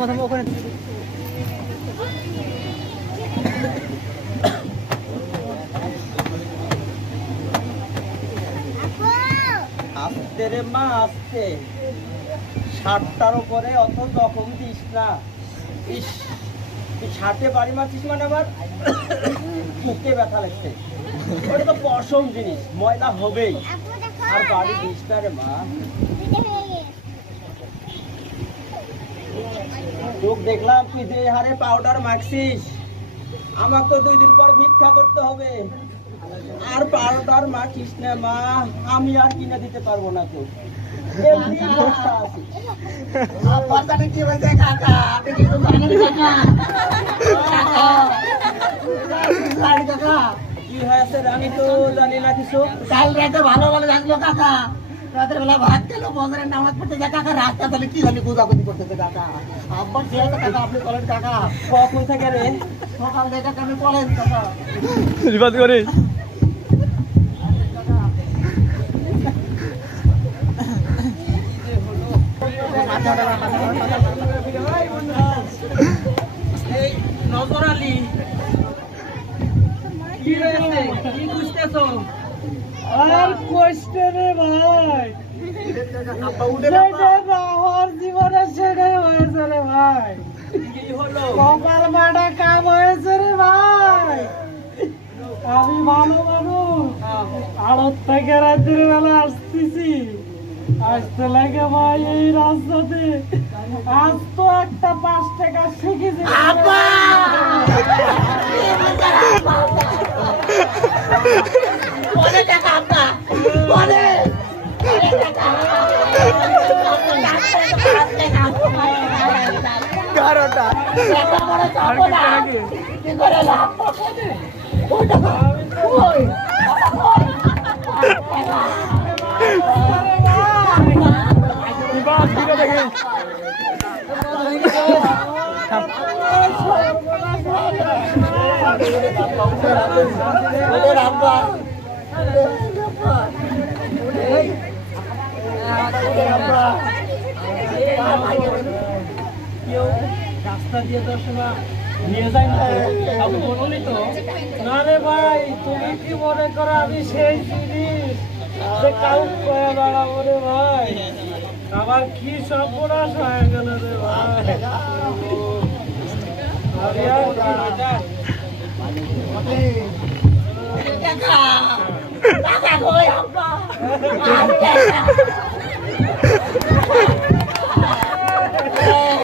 থামো থামো ওখানে আস্তে রে মা আস্তে 60টার উপরে অত তখন দিস না ইস তুই 60-এ বাড়ি মারছিস মানে আবার বুকে ব্যথা লাগছে ওটা তো পশম জিনিস ময়লা হবেই আর বাড়ি দিস না রে মা লোক দেখলাম তুই যে হারে পাউডার মাখছিস আমাকে তো 2 দিন পর ভিক্ষা করতে হবে আর পাউডার মাখিস না মা আমি আর কিনে দিতে পারবো না তো এমনি অবস্থা আছে আপনার কি বলছে কাকা আপনি কি জানেন কাকা কি হয়েছে আমি তো জানি না কিছু কাল রাতে ভালো ভালো থাকলো কাকা রাতের বেলা ভাত খেলো বজরের নামাজ পড়তে যায় কাকা রাতটা তাহলে কি জানি গুজাগুজি করতেছে কাকা আব্বার ছেলে কাকা আপনি বলেন কাকা কখন থেকে রে সকাল থেকে আপনি বলেন কাকা বিবাদ করে নজর আলী কি হয়েছে কি বুঝতেছো আর কষ্ট রে ভাই আমার জীবনে সেটাই হয়েছে রে ভাই কি হলো কপাল মাটা কাম হয়েছে রে ভাই আমি ভালো মানুষ আড়ত থেকে রাতের বেলা আসতেছি আসতে লাগে ভাই এই রাস্তাতে আজ তো একটা 5 টাকা শিখেছি বলে টাকা আপনা বলে কারোটা কি করে লাভ ওই টাকা ওই বিবাদ দিকে দেখে কেউ রাস্তা দিয়ে দর্শনা নিয়ে যায় না কাউকে বললি তো না রে ভাই তুমি কি মনে করো আমি সেই জিনিস যে কাউ কয়ে বেড়াবো রে ভাই আমার কি সর্বনাশ হয়ে গেল রে ভাই আমি আর কি টাকা কই আপনা